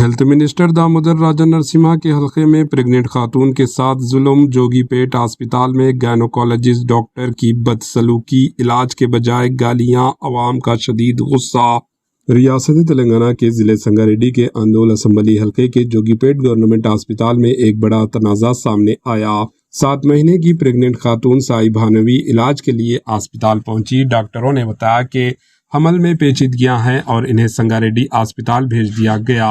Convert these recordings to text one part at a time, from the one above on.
Health minister Damodar राजा नरसिम्हा के हलके में प्रेग्नेंट खातून के साथ जुल्म। जोगीपेट अस्पताल में गायनोकोलॉजिस्ट डॉक्टर की बदसलूकी, इलाज के बजाय गालियां, अवाम का शदीद गुस्सा। रियासती तेलंगाना के जिले संगारेड्डी के अंदोल असम्बली हलके के जोगीपेट गवर्नमेंट अस्पताल में एक बड़ा तनाज़ा सामने आया। 7 महीने की प्रेग्नेंट खातून साई भानवी इलाज के लिए अस्पताल पहुंची। डॉक्टरों ने बताया कि हमल में पेचीदगियां हैं और इन्हें संगारेड्डी अस्पताल भेज दिया गया,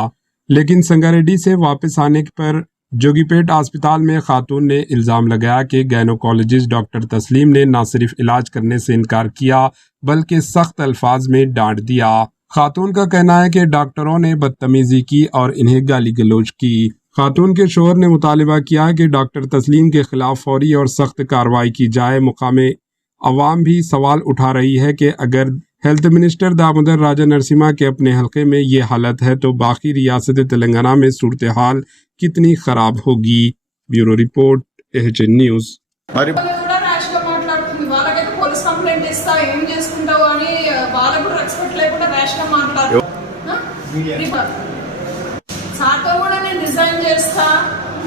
लेकिन संगारेड्डी से वापस आने पर जोगीपेट अस्पताल में खातून ने इल्ज़ाम लगाया कि गायनोकोलॉजिस्ट डॉक्टर तस्लीम ने न सिर्फ इलाज करने से इनकार किया बल्कि सख्त अल्फाज में डांट दिया। खातून का कहना है कि डॉक्टरों ने बदतमीजी की और इन्हें गाली गलौज की। खातून के शोहर ने मुतालिबा किया कि डॉक्टर तस्लीम के खिलाफ फौरी और सख्त कार्रवाई की जाए। मुकामी अवाम भी सवाल उठा रही है कि अगर हेल्थ मिनिस्टर दामोदर राजा नरसिम्हा के अपने हलके में ये हालत है तो बाकी रियासत तेलंगाना में सूरत हाल कितनी खराब होगी। Bureau report, HN news.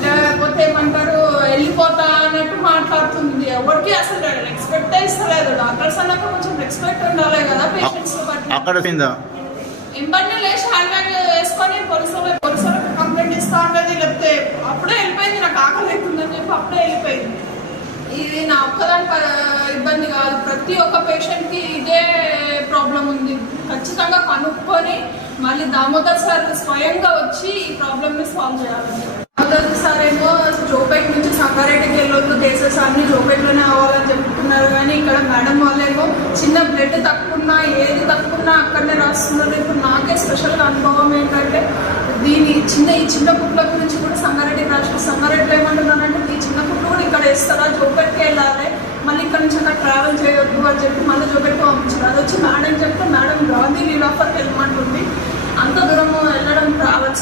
లేకపోతే ఏమంటారు వెళ్ళిపోతా అన్నట్టు మాట్లాడుతుంది. ఎవరికి అసలు రెస్పెక్ట్ ఇస్తలేదు. డాక్టర్స్ అన్నాక కొంచెం రెస్పెక్ట్ ఉండాలి కదా పేషెంట్స్ పట్ల. అక్కడ ఎంబడిని లేచి హ్యాండ్ బ్యాగ్ వేసుకొని పోలీసులకు కంప్లైంట్ ఇస్తా ఉండేది. లేకపోతే అప్పుడే వెళ్ళిపోయింది. నాకు ఆకలి అవుతుందని చెప్పి అప్పుడే వెళ్ళిపోయింది. ఇది నా ఒక్కదాని ఇబ్బంది కాదు, ప్రతి ఒక్క పేషెంట్కి ఇదే ప్రాబ్లం ఉంది. ఖచ్చితంగా కనుక్కొని మళ్ళీ దామోదర్ సార్ స్వయంగా వచ్చి ఈ ప్రాబ్లమ్ని సాల్వ్ చేయాలని. దామోదర్ సార్ ఏమో జోపేట్ నుంచి సంగారెడ్డికి వెళ్ళొద్దు, కేసెస్ అన్ని జోపేట్లోనే అవ్వాలని చెప్తున్నారు. కానీ ఇక్కడ మేడం వాళ్ళేమో చిన్న బ్లడ్ తక్కువన్నా ఏది తక్కువన్నా అక్కడనే రాస్తున్నారు. ఇప్పుడు నాకే స్పెషల్గా అనుభవం ఏంటంటే ఈ చిన్న కుట్ల గురించి కూడా సంగారెడ్డి రాష్ట్ర సంగారెడ్డిలో ఏమంటున్నానంటే ఈ చిన్న కుట్లు కూడా ఇక్కడ వేస్తారా, జోపేట్కి వెళ్ళాలి, మళ్ళీ ఇక్కడ నుంచి అక్కడ ట్రావెల్ చేయొద్దు అని చెప్పి మళ్ళీ జోపేట్కి పంపించారు. అది వచ్చి మేడం చెప్తే మేడం గాంధీ లీలాఫర్కి వెళ్ళమంటుంది. అంత దూరం వెళ్ళడం ట్రావెల్